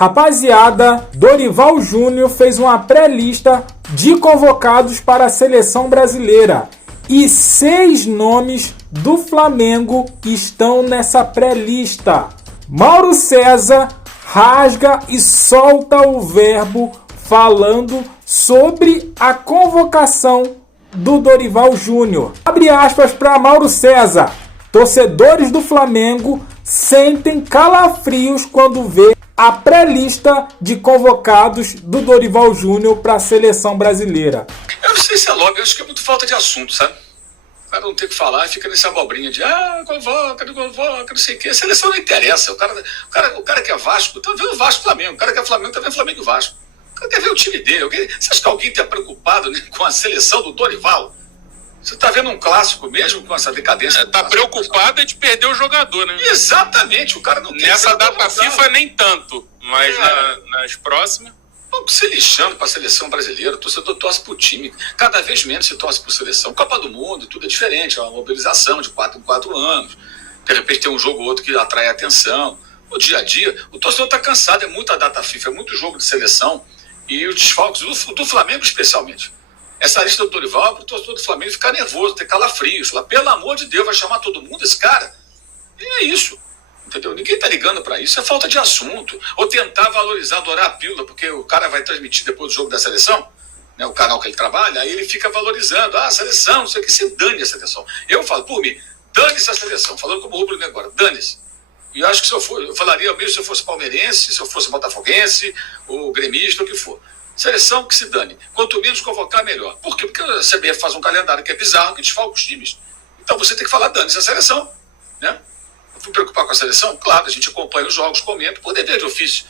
Rapaziada, Dorival Júnior fez uma pré-lista de convocados para a seleção brasileira e 6 nomes do Flamengo estão nessa pré-lista. Mauro César rasga e solta o verbo falando sobre a convocação do Dorival Júnior. Abre aspas para Mauro César. Torcedores do Flamengo sentem calafrios quando vê a pré-lista de convocados do Dorival Júnior para a seleção brasileira. Eu não sei se é lobby, eu acho que é muito falta de assunto, sabe? O cara não tem o que falar e fica nessa abobrinha de convoca, não sei o quê. A seleção não interessa. O cara que é Vasco, tá vendo o Vasco e Flamengo. O cara que é Flamengo, tá vendo Flamengo e Vasco. O cara quer ver o time dele. Você acha que alguém está preocupado, né, com a seleção do Dorival? Você está vendo um clássico mesmo com essa decadência? Está preocupado de perder o jogador, né? Exatamente, o cara não quer. Nessa data FIFA nem tanto, mas nas próximas. Pouco se lixando para a seleção brasileira, o torcedor torce para o time, cada vez menos se torce para a seleção. Copa do Mundo, tudo é diferente, é uma mobilização de 4 em 4 anos. De repente tem um jogo ou outro que atrai a atenção. No dia a dia, o torcedor está cansado, é muita data FIFA, é muito jogo de seleção e os desfalques do Flamengo especialmente. Essa lista do Dorival, para o torcedor do Flamengo ficar nervoso, ter calafrios, falar, pelo amor de Deus, vai chamar todo mundo esse cara? E é isso, entendeu? Ninguém está ligando para isso, é falta de assunto. Ou tentar valorizar, adorar a pílula, porque o cara vai transmitir depois do jogo da seleção, né, o canal que ele trabalha, aí ele fica valorizando, a seleção, não sei o que, se dane a seleção. Eu falo, por mim, dane-se a seleção, falando como o Rubro agora, dane-se. E eu acho que eu falaria mesmo se eu fosse palmeirense, se eu fosse botafoguense, ou gremista, o que for. Seleção que se dane. Quanto menos convocar, melhor. Por quê? Porque a CBF faz um calendário que é bizarro, que desfalca os times. Então você tem que falar, dane-se a seleção. Né? Eu fui preocupar com a seleção? Claro, a gente acompanha os jogos, comenta, por dever de ofício.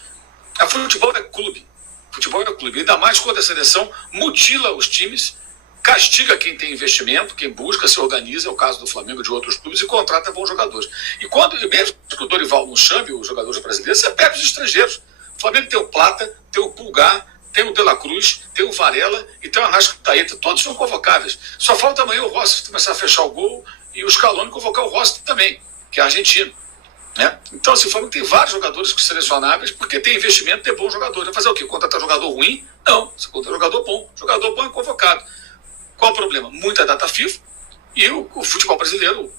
A futebol é clube. Futebol é clube. Ainda mais quando a seleção mutila os times, castiga quem tem investimento, quem busca, se organiza, é o caso do Flamengo e de outros clubes, e contrata bons jogadores. E mesmo que o Dorival não chame os jogadores brasileiros, você pega os estrangeiros. O Flamengo tem o Plata, tem o Pulgar, tem o De La Cruz, tem o Varela e tem o Arrascaeta. Todos são convocáveis. Só falta amanhã o Rossi começar a fechar o gol e o Scaloni convocar o Rossi também, que é argentino. Né? Então, assim, o Flamengo tem vários jogadores selecionáveis porque tem investimento, tem bom jogador. Vai fazer o quê? Contratar jogador ruim? Não. Você contrata jogador bom. Jogador bom é convocado. Qual o problema? Muita data FIFA e o futebol brasileiro,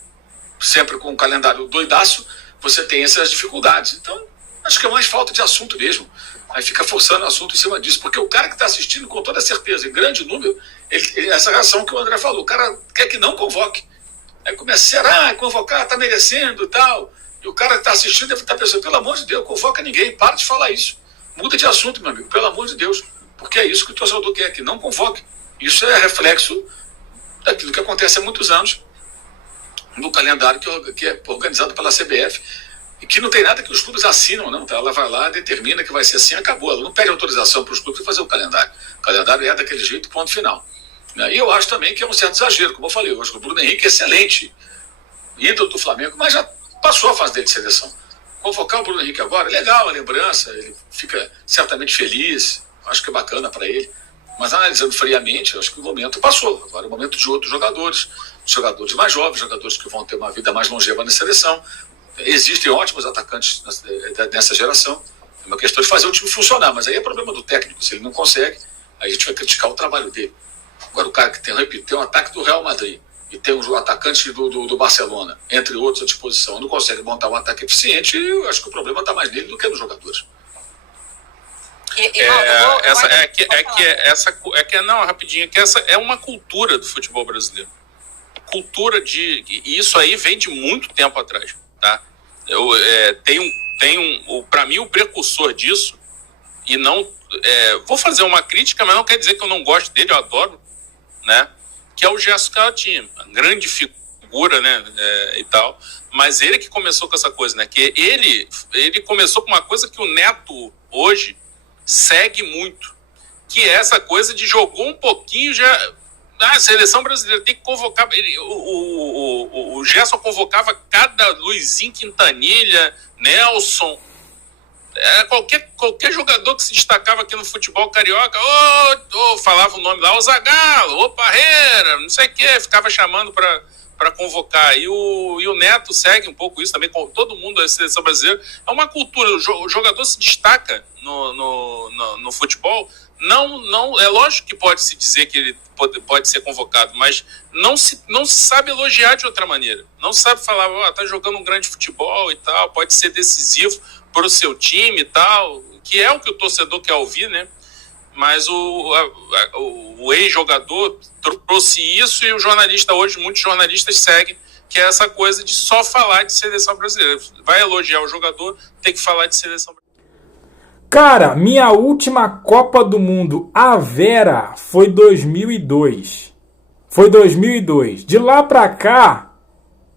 sempre com um calendário doidaço, você tem essas dificuldades. Então, acho que é mais falta de assunto mesmo. Aí fica forçando o assunto em cima disso. Porque o cara que está assistindo, com toda certeza, em grande número, essa reação que o André falou, o cara quer que não convoque. Aí começa, será? Convocar, está merecendo e tal. E o cara que está assistindo deve estar pensando, pelo amor de Deus, convoca ninguém, para de falar isso. Muda de assunto, meu amigo, pelo amor de Deus. Porque é isso que o torcedor quer, que não convoque. Isso é reflexo daquilo que acontece há muitos anos no calendário que é organizado pela CBF. E que não tem nada que os clubes assinam, não. Tá? Ela vai lá, determina que vai ser assim, acabou. Ela não pede autorização para os clubes fazer o calendário. O calendário é daquele jeito, ponto final. E eu acho também que é um certo exagero, como eu falei. Eu acho que o Bruno Henrique é excelente, ídolo do Flamengo, mas já passou a fase dele de seleção. Convocar o Bruno Henrique agora, legal, a lembrança, ele fica certamente feliz, acho que é bacana para ele. Mas analisando friamente, eu acho que o momento passou. Agora é o momento de outros jogadores mais jovens, jogadores que vão ter uma vida mais longeva na seleção. Existem ótimos atacantes nessa geração. É uma questão de fazer o time funcionar, mas aí é problema do técnico. Se ele não consegue, aí a gente vai criticar o trabalho dele. Agora, o cara que tem um ataque do Real Madrid e tem um atacante do Barcelona, entre outros à disposição, não consegue montar um ataque eficiente, eu acho que o problema está mais nele do que nos jogadores. Essa é uma cultura do futebol brasileiro. Cultura e isso aí vem de muito tempo atrás, tá? Para mim, o precursor disso, e não vou fazer uma crítica, mas não quer dizer que eu não gosto dele, eu adoro, né? Que é o Gerson Canhotinha, uma grande figura, né? E tal, mas ele que começou com essa coisa, né? Que ele começou com uma coisa que o Neto hoje segue muito, que é essa coisa de jogou um pouquinho já. A seleção brasileira tem que convocar. O Gerson convocava cada Luizinho Quintanilha, Nelson, qualquer jogador que se destacava aqui no futebol carioca, falava o nome lá, o Zagallo, o Parreira, não sei o que, ficava chamando para para convocar. E o Neto segue um pouco isso também, com todo mundo da seleção brasileira. É uma cultura, o jogador se destaca no futebol. Não, é lógico que pode se dizer que ele pode ser convocado, mas não se sabe elogiar de outra maneira. Não sabe falar, tá jogando um grande futebol e tal, pode ser decisivo para o seu time e tal, que é o que o torcedor quer ouvir, né? Mas o ex-jogador trouxe isso e o jornalista hoje, muitos jornalistas seguem, que é essa coisa de só falar de seleção brasileira. Vai elogiar o jogador, tem que falar de seleção brasileira. Cara, minha última Copa do Mundo, a Vera, foi 2002. Foi 2002. De lá pra cá,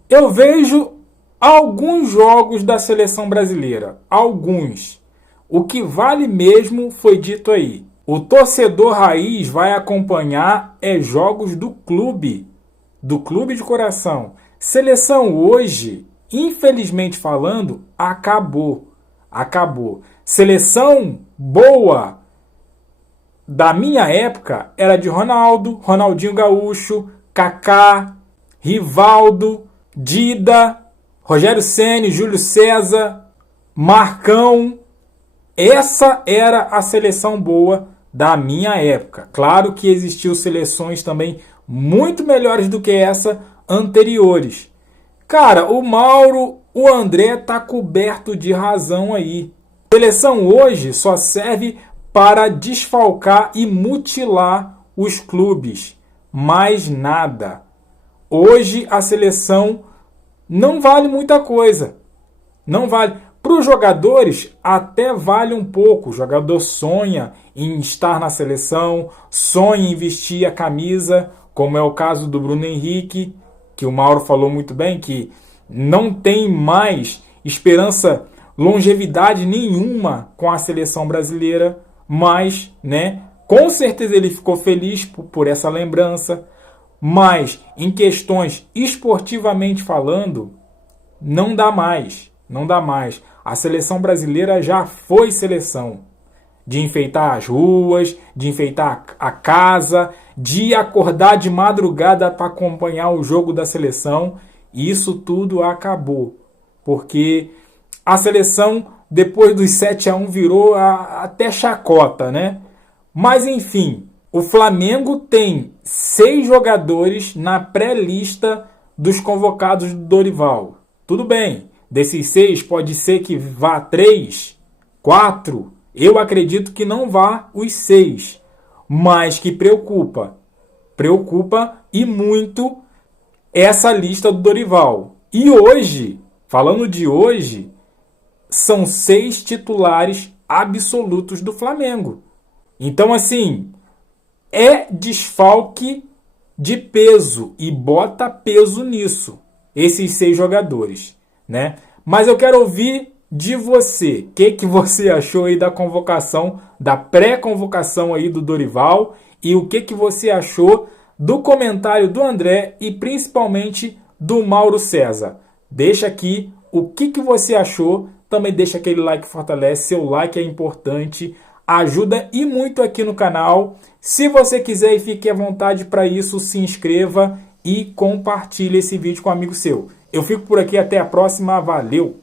eu vejo alguns jogos da seleção brasileira. Alguns. O que vale mesmo foi dito aí. O torcedor raiz vai acompanhar jogos do clube de coração. Seleção hoje, infelizmente falando, acabou. Seleção boa da minha época era de Ronaldo, Ronaldinho Gaúcho, Kaká, Rivaldo, Dida, Rogério Ceni, Júlio César, Marcão. Essa era a seleção boa da minha época. Claro que existiu seleções também muito melhores do que essa anteriores. Cara, o Mauro, o André tá coberto de razão aí. A seleção hoje só serve para desfalcar e mutilar os clubes. Mais nada. Hoje a seleção não vale muita coisa. Não vale. Para os jogadores até vale um pouco. O jogador sonha em estar na seleção, sonha em vestir a camisa, como é o caso do Bruno Henrique, que o Mauro falou muito bem, que não tem mais esperança, longevidade nenhuma com a seleção brasileira, mas, né, com certeza ele ficou feliz por essa lembrança, mas em questões esportivamente falando, não dá mais. A seleção brasileira já foi seleção. De enfeitar as ruas, de enfeitar a casa, de acordar de madrugada para acompanhar o jogo da seleção. E isso tudo acabou. Porque a seleção, depois dos 7-1, virou até chacota, né? Mas enfim, o Flamengo tem 6 jogadores na pré-lista dos convocados do Dorival. Tudo bem. Desses 6, pode ser que vá 3, 4. Eu acredito que não vá os 6. Mas que preocupa. Preocupa e muito essa lista do Dorival. E hoje, falando de hoje, são 6 titulares absolutos do Flamengo. Então, assim, é desfalque de peso. E bota peso nisso. Esses 6 jogadores. Né? Mas eu quero ouvir de você. O que você achou aí da convocação, da pré-convocação aí do Dorival, e o que você achou do comentário do André e principalmente do Mauro César. Deixa aqui o que você achou. Também deixa aquele like que fortalece. Seu like é importante, ajuda e muito aqui no canal. Se você quiser e fique à vontade para isso, se inscreva e compartilhe esse vídeo com um amigo seu. Eu fico por aqui, até a próxima, valeu!